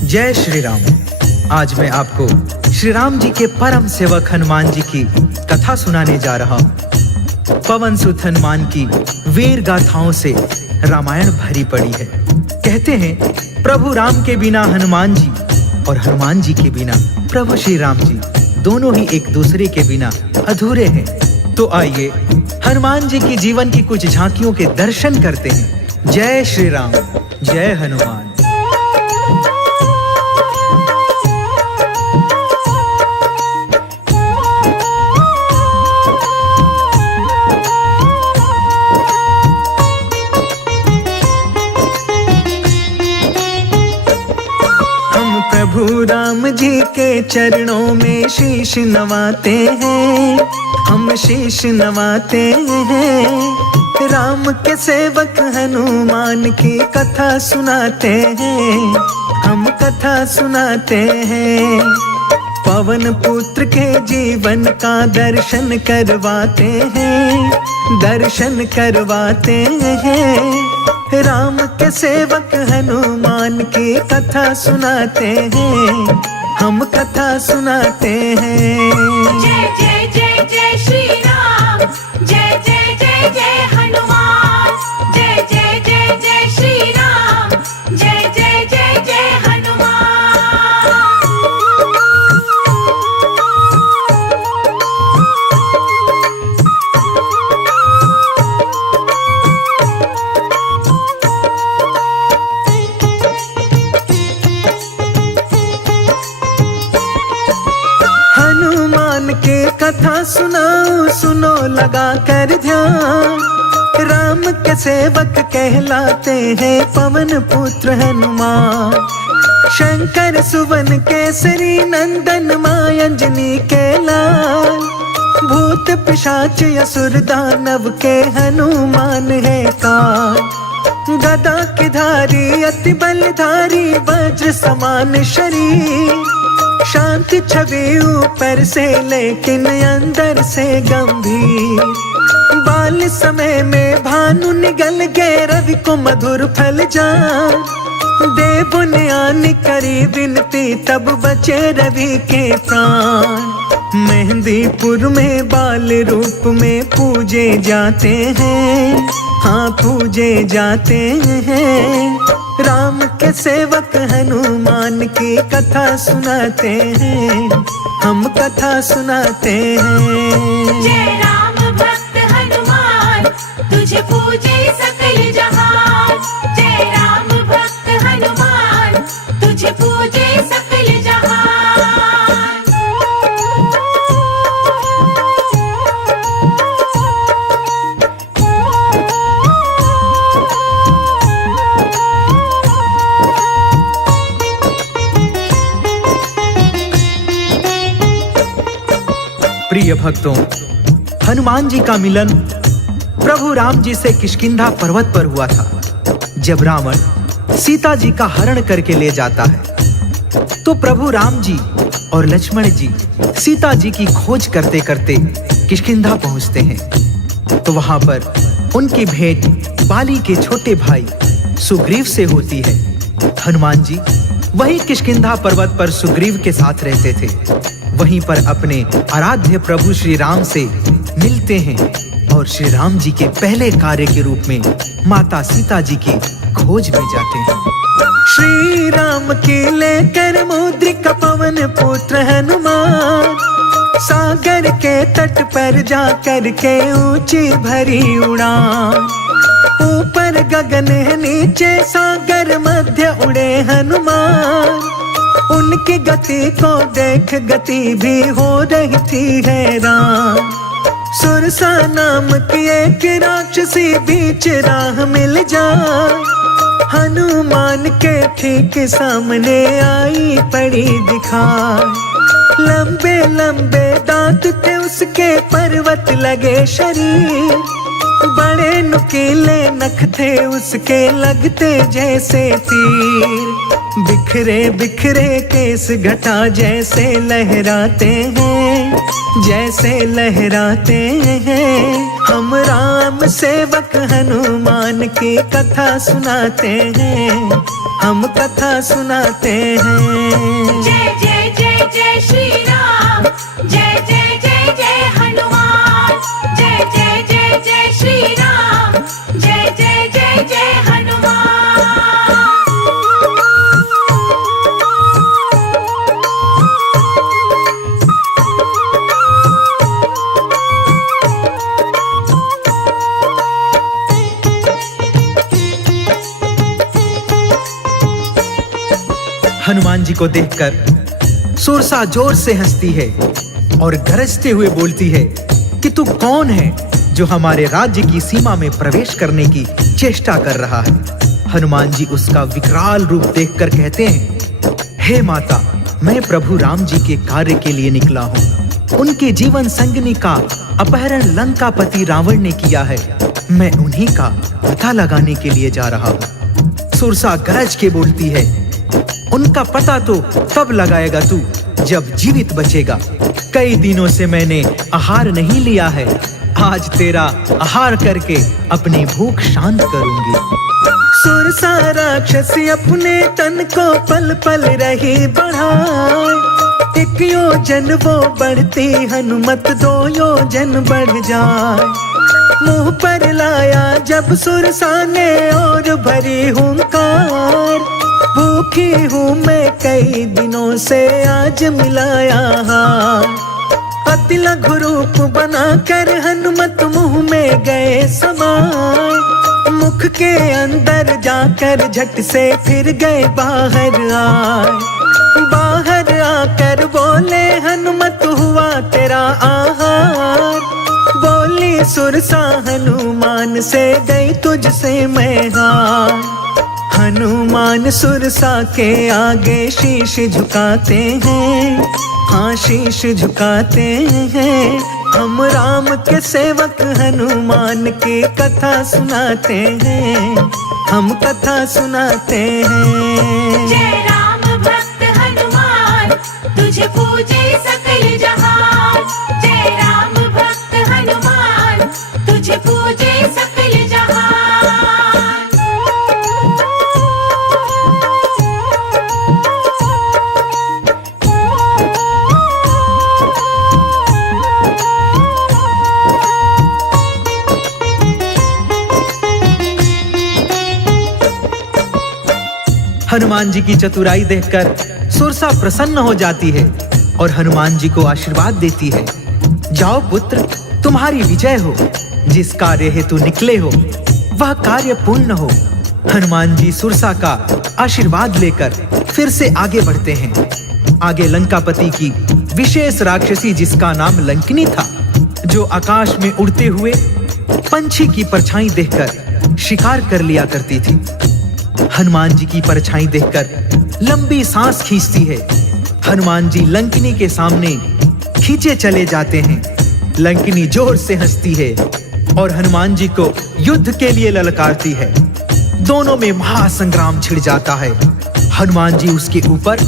जय श्री राम। आज मैं आपको श्री राम जी के परम सेवक हनुमान जी की कथा सुनाने जा रहा हूँ। पवन सुत हनुमान की वीर गाथाओं से रामायण भरी पड़ी है। कहते हैं प्रभु राम के बिना हनुमान जी और हनुमान जी के बिना प्रभु श्री राम जी दोनों ही एक दूसरे के बिना अधूरे हैं। तो आइए हनुमान जी की जीवन की कुछ झांकियों के दर्शन करते हैं। जय श्री राम, जय हनुमान। प्रभु राम जी के चरणों में शीश नवाते हैं, हम शीश नवाते हैं। राम के सेवक हनुमान की कथा सुनाते हैं, हम कथा सुनाते हैं। पवन पुत्र के जीवन का दर्शन करवाते हैं, दर्शन करवाते हैं। राम के सेवक हनुमान की कथा सुनाते हैं, हम कथा सुनाते हैं। जय जय जय जय श्री राम, जय जय जय जय हनुमान। जय जय जय जय श्री राम, जय जय जय जय हनुमान। कथा सुनाओ सुनो लगा कर ध्यान। राम के सेवक कहलाते हैं पवन पुत्र हनुमान। शंकर सुवन केसरी नंदन मां अंजनी के लाल। भूत पिशाच असुर दानव के हनुमान है काल। गदा की धारी अति बलधारी वज्र समान शरीर। शांत छवि ऊपर से लेकिन अंदर से गंभीर। बाल समय में भानु निगल गए रवि को मधुर फल जान। देव ने आने करी विनती तब बचे रवि के प्राण। मेहंदीपुर में बाल रूप में पूजे जाते हैं, हाँ पूजे जाते हैं। राम के सेवक हनुमान की कथा सुनाते हैं, हम कथा सुनाते हैं। जय राम भक्त हनुमान, तुझे पूजे सकल जहान। जय राम भक्त हनुमान, तुझे पूजे सकल जहान। प्रिय भक्तों, हनुमान जी का मिलन प्रभु राम जी से किष्किंधा पर्वत पर हुआ था। जब रावण सीता जी का हरण करके ले जाता है तो प्रभु राम जी और लक्ष्मण जी सीता जी की खोज करते करते किष्किंधा पहुंचते हैं। तो वहां पर उनकी भेंट बाली के छोटे भाई सुग्रीव से होती है। हनुमान जी वहीं किष्किंधा पर्वत पर सुग्रीव के साथ रहते थे। वहीं पर अपने आराध्य प्रभु श्री राम से मिलते हैं और श्री राम जी के पहले कार्य के रूप में माता सीता जी की खोज में जाते हैं। श्री राम की लेकर मुद्रिका पवन पुत्र हनुमान। सागर के तट पर जाकर के ऊंची भरी उड़ान। ऊपर गगन है नीचे सागर मध्य उड़े हनुमान। उनकी गति को देख गति भी हो रही थी हैरान। सुरसा नाम की एक राक्षसी बीच राह मिल जाए। हनुमान के ठीक सामने आई पड़ी दिखाई। लंबे लंबे दांत थे उसके पर्वत लगे शरीर। बड़े नुकीले नख थे उसके लगते जैसे तीर। बिखरे बिखरे केस घटा जैसे लहराते हैं, जैसे लहराते हैं। हम राम सेवक हनुमान की कथा सुनाते हैं, हम कथा सुनाते हैं। जय जय जय जय श्री राम, जय जय जय जय हनुमान, जय जय जय जय श्री राम, जय जय जय जय हनुमान। हनुमान जी को देखकर सुरसा जोर से हंसती है और गरजते हुए बोलती है कि तू कौन है जो हमारे राज्य की सीमा में प्रवेश करने की चेष्टा कर रहा है। हनुमान जी उसका विकराल रूप देखकर कहते हैं, हे माता, मैं प्रभु राम जी के कार्य के लिए निकला हूँ। उनके जीवन संगिनी का अपहरण लंकापति रावण ने किया है। मैं उन्हीं का पता लगाने के लिए जा रहा हूँ। सुरसा गरज के बोलती है, उनका पता तो तब लगाएगा तू जब जीवित बचेगा। कई दिनों से मैंने आहार नहीं लिया है। आज तेरा आहार करके अपनी भूख शांत करूंगी। सुरसा राक्षसी अपने तन को पल पल रही बढ़ाए। एक योजन वो बढ़ती हनुमत 2 योजन बढ़ जाए। मुंह पर लाया जब सुरसा ने और भरी हुंकार। भूखी हूँ मैं कई दिनों से आज मिलाया हार। अति लघु रूप बनाकर हनुमत मुंह में गए समाए। मुख के अंदर जाकर झट से फिर गए बाहर आए। बाहर आकर बोले हनुमत हुआ तेरा आहार। बोली सुरसा हनुमान से गई तुझसे मैं हार। हनुमान सुरसा के आगे शीश झुकाते हैं। हाँ शीश झुकाते हैं। हम राम के सेवक हनुमान की कथा सुनाते हैं। हम कथा सुनाते हैं। जय राम भक्त हनुमान, तुझे पूजे सकल जहान। जय राम भक्त हनुमान, तुझे पूजे सकल जहान। हनुमान जी की चतुराई देखकर सुरसा प्रसन्न हो जाती है और हनुमान जी को आशीर्वाद देती है। जाओ पुत्र, तुम्हारी विजय हो। जिस कार्य हेतु निकले हो वह कार्य पूर्ण हो। हनुमान जी सुरसा का आशीर्वाद लेकर फिर से आगे बढ़ते हैं। आगे लंकापति की विशेष राक्षसी जिसका नाम लंकिनी था, जो आकाश में उड़ते हुए पंछी की परछाई देखकर शिकार कर लिया करती थी। हनुमान जी की परछाई देखकर लंबी सांस खींचती है। हनुमान जी लंकिनी के सामने खींचे चले जाते हैं। लंकिनी जोर से हंसती है और हनुमान जी को युद्ध के लिए ललकारती है। दोनों में महासंग्राम छिड़ जाता है। हनुमान जी उसके ऊपर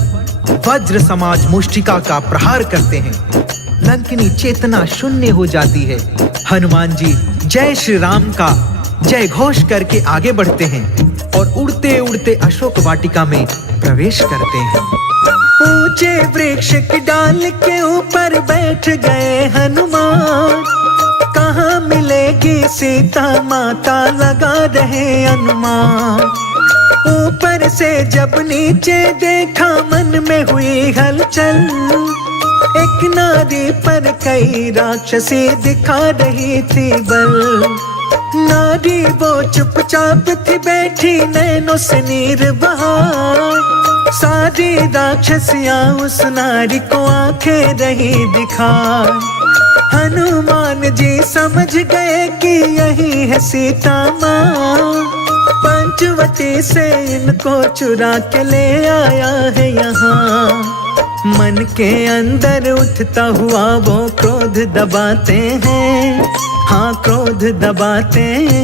वज्र समाज मुष्टिका का प्रहार करते हैं। लंकिनी चेतना शून्य हो जाती है। हनुमान जी जय श्री राम का जय घोष करके आगे बढ़ते हैं और उड़ते उड़ते अशोक वाटिका में प्रवेश करते हैं। ऊंचे वृक्ष की डाल के ऊपर बैठ गए हनुमान। कहाँ मिलेगी सीता माता लगा रहे अनुमान। ऊपर से जब नीचे देखा मन में हुई हलचल। एक नारी पर कई राक्षसी दिखा रही थी बल। नारी वो चुपचाप थी बैठी नैनों से नीर बहा। सारी राक्षसियां उस नारी को आंखें रही दिखा। हनुमान जी समझ गए कि यही है सीता माँ। पंचवटी से इनको चुरा के ले आया है यहाँ। मन के अंदर उठता हुआ वो क्रोध दबाते हैं। हाँ क्रोध दबाते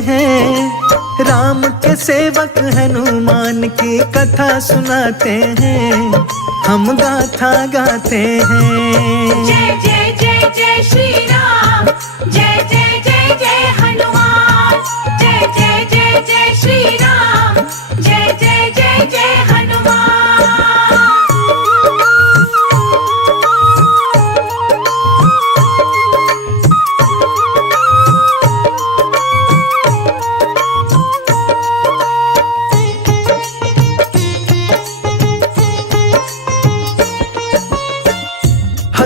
हैं। राम के सेवक हनुमान की कथा सुनाते हैं। हम गाथा गाते हैं। जय जय जय जय श्री राम, जय जय जय जय हनुमान। जय जय जय जय श्री राम, जय जय जय जय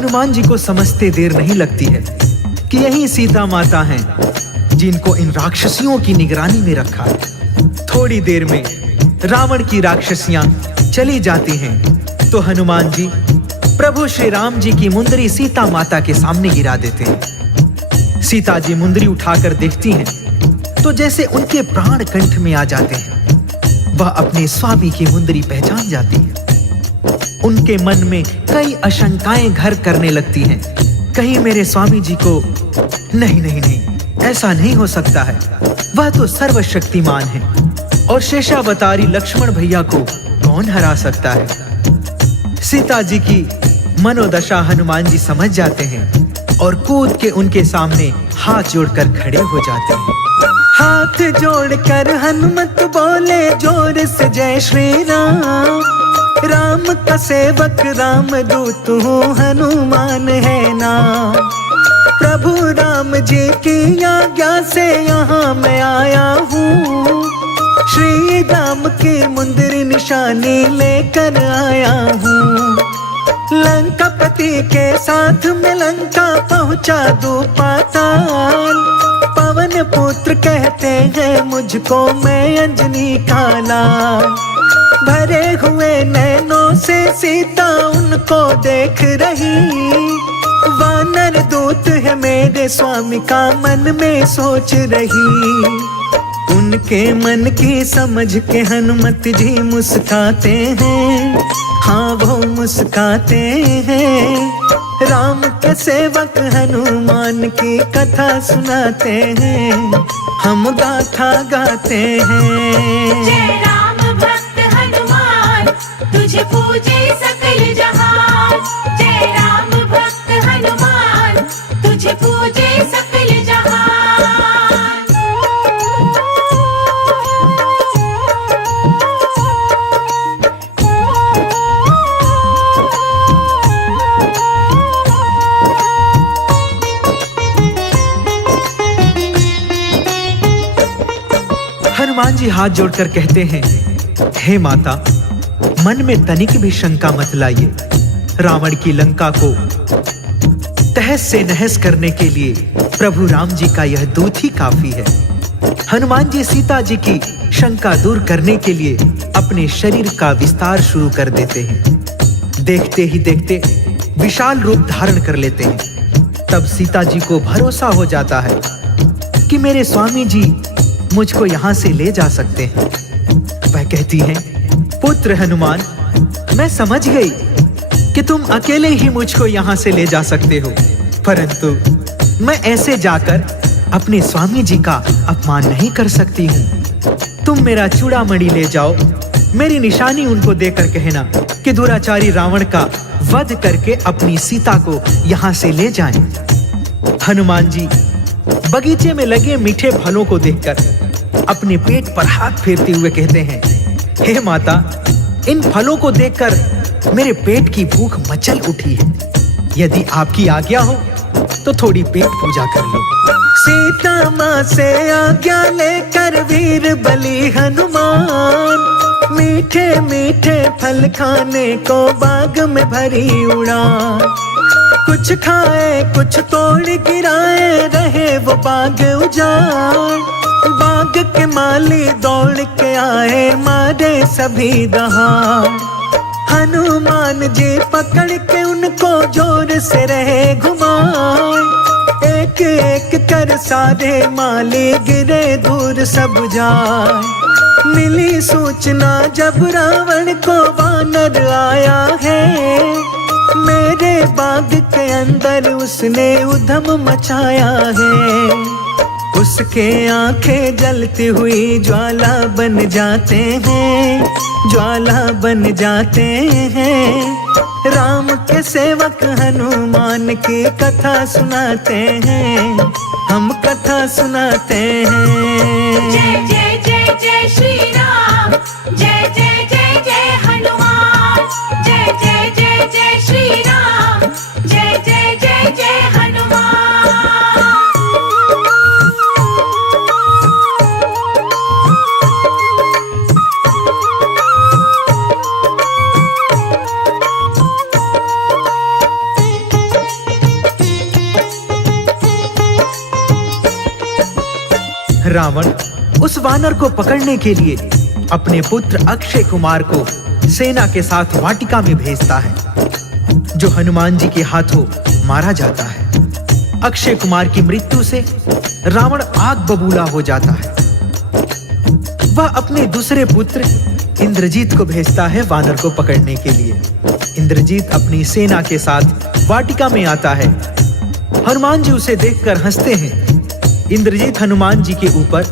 हनुमान जी को समझते देर नहीं लगती है कि यही सीता माता हैं जिनको इन राक्षसियों की निगरानी में रखा है। थोड़ी देर में रावण की राक्षसियां चली जाती हैं तो हनुमान जी प्रभु श्री राम जी की मुंदरी सीता माता के सामने गिरा देते हैं। सीता जी मुंदरी उठाकर देखती हैं तो जैसे उनके प्राण कंठ में आ जाते हैं। वह अपने स्वामी की मुंदरी पहचान जाती है। उनके मन में कई आशंकाएं घर करने लगती हैं। कहीं मेरे स्वामी जी को नहीं नहीं नहीं, ऐसा नहीं हो सकता है। वह तो सर्वशक्तिमान है और शेषावतारी लक्ष्मण भैया को कौन हरा सकता है। सीता जी की मनोदशा हनुमान जी समझ जाते हैं और कूद के उनके सामने हाथ जोड़कर खड़े हो जाते हैं। हाथ जोड़कर हनुमत बोले जोर से जय श्री राम। राम का सेवक राम दूत हूँ, हनुमान है नाम। प्रभु राम जी की आज्ञा से यहाँ मैं आया हूँ। श्री राम की मुंदरी निशानी लेकर आया हूँ। लंकापति के साथ में लंका पहुँचा दूं पाताल। पवन पुत्र कहते हैं मुझको, मैं अंजनी का लाल। भरे हुए नैनों से सीता उनको देख रही। वानर दूत है मेरे स्वामी का मन में सोच रही। उनके मन की समझ के हनुमत जी मुस्काते हैं। हाँ वो मुस्काते हैं। राम के सेवक हनुमान की कथा सुनाते हैं। हम गाथा गाते हैं। जय राम भक्त हनुमान, तुझे पूजे सकल जहान। जय राम भक्त हनुमान, तुझे पूजे सकल जहान। हनुमान जी हाथ जोड़कर कहते हैं, हे माता, मन में तनिक भी शंका मत लाइए। रावण की लंका को तहस से नहस करने के लिए प्रभु राम जी का यह दूत ही काफी है। हनुमान जी सीता जी की शंका दूर करने के लिए अपने शरीर का विस्तार शुरू कर देते हैं। देखते ही देखते विशाल रूप धारण कर लेते हैं। तब सीता जी को भरोसा हो जाता है कि मेरे स्वामी जी मुझको यहाँ से ले जा सकते हैं। वह कहती हैं, पुत्र हनुमान, मैं समझ गई कि तुम अकेले ही मुझको यहाँ से ले जा सकते हो, परंतु मैं ऐसे जाकर अपने स्वामी जी का अपमान नहीं कर सकती हूँ। तुम मेरा चूड़ामणि ले जाओ, मेरी निशानी उनको देकर कहना कि दुराचारी रावण का वध करके अपनी सीता को यहाँ से ले जाएं। हनुमान जी बगीचे में लगे मीठे फलों को देखकर अपने पेट पर हाथ फेरते हुए कहते हैं, हे माता, इन फलों को देखकर मेरे पेट की भूख मचल उठी है। यदि आपकी आज्ञा हो तो थोड़ी पेट पूजा कर लो। सीता माँ से आज्ञा लेकर वीर बलि हनुमान, मीठे मीठे फल खाने को बाग में भरी उड़ान। कुछ खाए कुछ तोड़ गिराए, रहे वो बाग उजाड़। बाग के माली दौड़ के आए, मारे सभी दहाड़। हनुमान जी पकड़ के उनको जोर से रहे घुमाए। एक एक कर सारे माली गिरे दूर सब जाए। मिली सूचना जब रावण को वानर आया है, मेरे बाग के अंदर उसने उधम मचाया है। उसके आंखें जलती हुई ज्वाला बन जाते हैं, ज्वाला बन जाते हैं। राम के सेवक हनुमान की कथा सुनाते हैं, हम कथा सुनाते हैं। जय जय जय जय श्री राम, जय जय जय जय हनुमान। जय जय जय जय श्री राम, जय जय जय जय हनुमान। रावण उस वानर को पकड़ने के लिए अपने पुत्र अक्षय कुमार को सेना के साथ वाटिका में भेजता है, जो हनुमान जी के हाथों मारा जाता है। अक्षय कुमार की मृत्यु से रावण आग बबूला हो जाता है। वह अपने दूसरे पुत्र इंद्रजीत को भेजता है वानर को पकड़ने के लिए। इंद्रजीत अपनी सेना के साथ वाटिका में आता है। हनुमान जी उसे देखकर हंसते हैं। इंद्रजीत हनुमान जी के ऊपर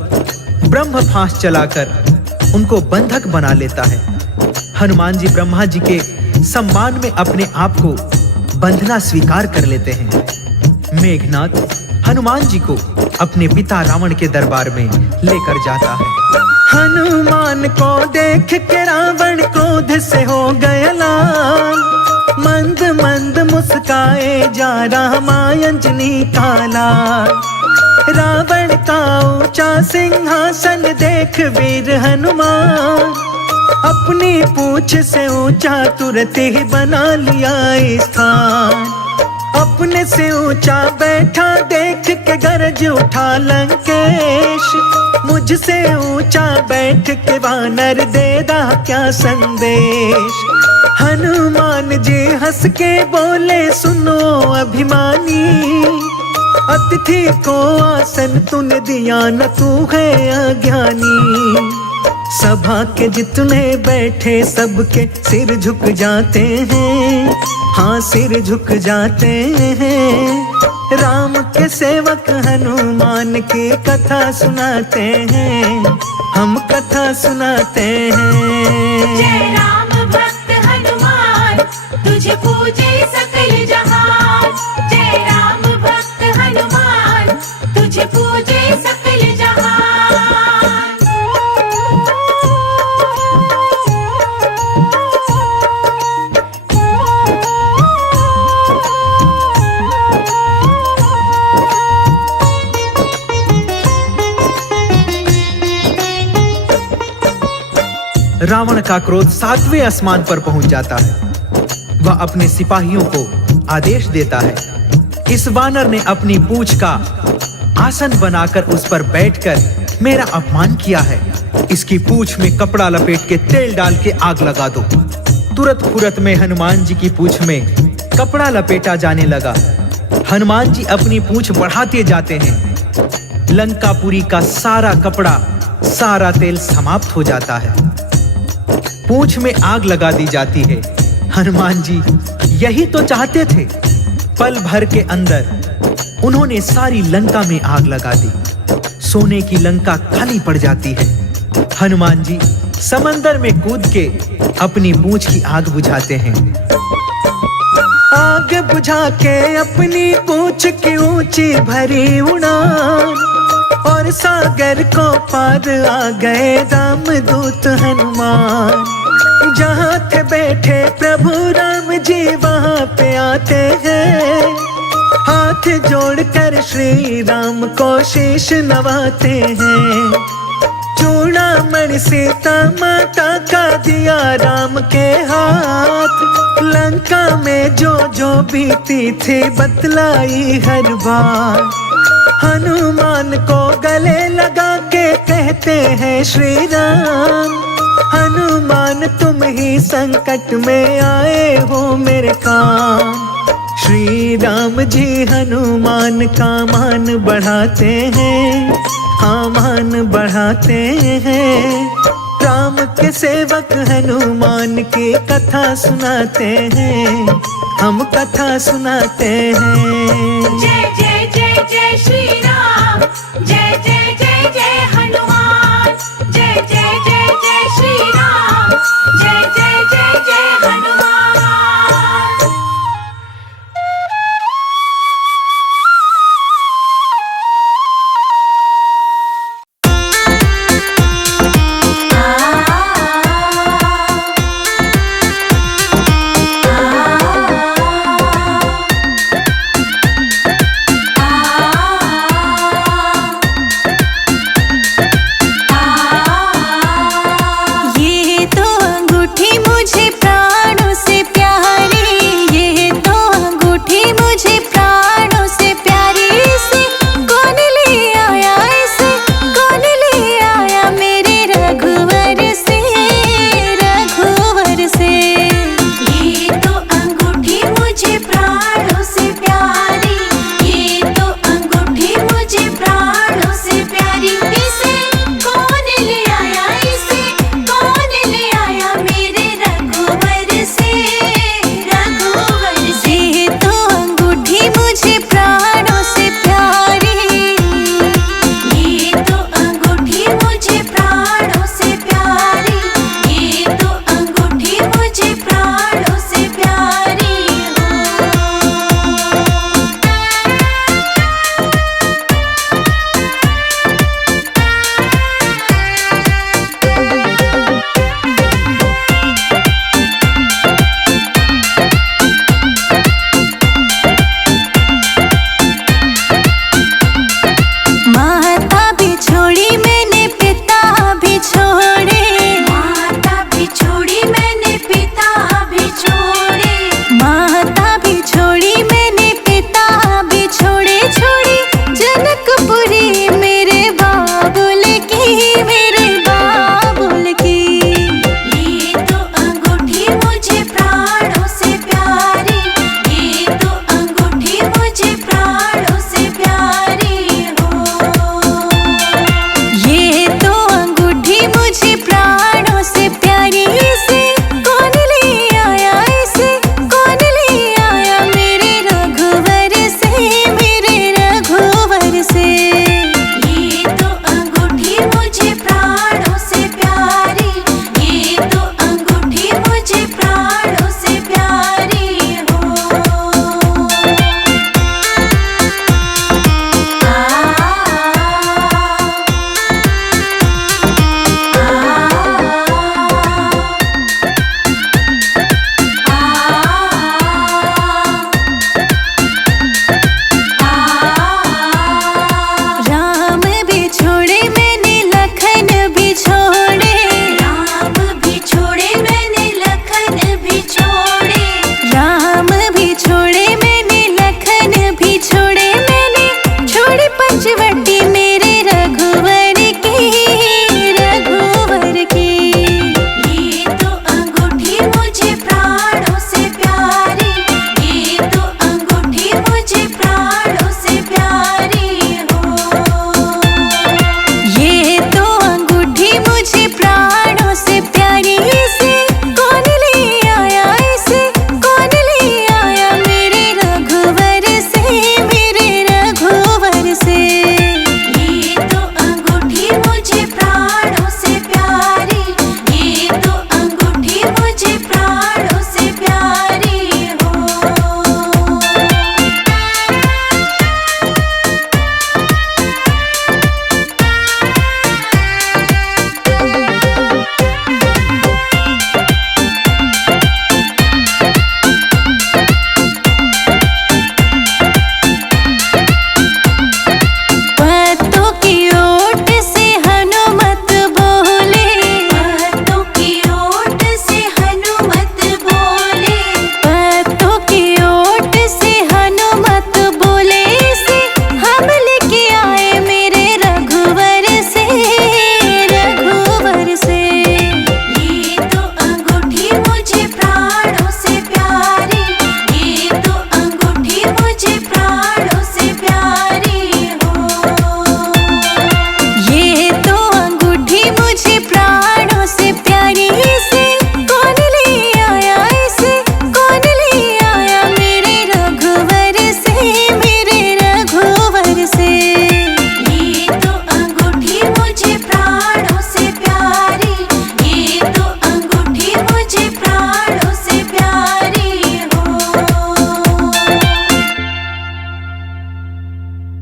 ब्रह्म फांस चलाकर उनको बंधक बना लेता है। हनुमान जी ब्रह्मा जी के सम्मान में अपने आप को बंधना स्वीकार कर लेते हैं। मेघनाथ हनुमान जी को अपने पिता रावण के दरबार में लेकर जाता है। हनुमान को देख के रावण क्रोध से हो गया लाल, मंद मंद मुस्काए जा रहा अंजनी का लाल। रावण का ऊंचा सिंहासन देख वीर हनुमान, अपनी पूंछ से ऊंचा तुरंत ही बना लिया स्थान। अपने से ऊंचा बैठा देख के गरज उठा लंकेश, मुझसे ऊंचा बैठ के वानर दे दा क्या संदेश। हनुमान जी हंस के बोले सुनो अभिमानी, अतिथि को आसन तूने दिया न तू है अज्ञानी। सभा के जितने बैठे सबके सिर झुक जाते हैं, हाँ सिर झुक जाते हैं। राम के सेवक हनुमान की कथा सुनाते हैं, हम कथा सुनाते हैं। जय राम भक्त हनुमान, तुझे पूजे सकल जहान। जय राम भक्त हनुमान, तुझे पूजे सकल जहान। रावण का क्रोध 7वें आसमान पर पहुंच जाता है। वह अपने सिपाहियों को आदेश देता है, इस वानर ने अपनी पूंछ का आसन बनाकर उस पर बैठकर मेरा अपमान किया है। इसकी पूंछ में कपड़ा लपेट के तेल डाल के आग लगा दो। तुरंत फुरत में हनुमान जी की पूंछ में कपड़ा लपेटा जाने लगा। हनुमान जी अपनी पूंछ बढ़ाते जाते हैं। लंकापुरी का सारा कपड़ा, सारा तेल समाप्त हो जाता है। पूंछ में आग लगा दी जाती है। हनुमान जी यही तो चाहते थे। पल भर के अंदर उन्होंने सारी लंका में आग लगा दी। सोने की लंका खाली पड़ जाती है। हनुमान जी समंदर में कूद के अपनी पूंछ की आग बुझाते हैं। आग बुझा के अपनी पूंछ की ऊंची भरी उड़ान, और सागर को पार आ गए रामदूत हनुमान। जहाँ थे बैठे प्रभु राम जी वहाँ पे आते हैं। हाथ जोड़कर श्री राम को शीश नवाते हैं। चूड़ामणि सीता माता का दिया राम के हाथ। लंका में जो जो बीती थी बतलाई हर बार। हनुमान को गले लगा के कहते हैं श्री राम, हनुमान तुम ही संकट में आए हो मेरे काम। श्री राम जी हनुमान का मान बढ़ाते हैं, हाँ मान बढ़ाते हैं। राम के सेवक हनुमान की कथा सुनाते हैं, हम कथा सुनाते हैं। जय जय जय जय श्री राम, जय जय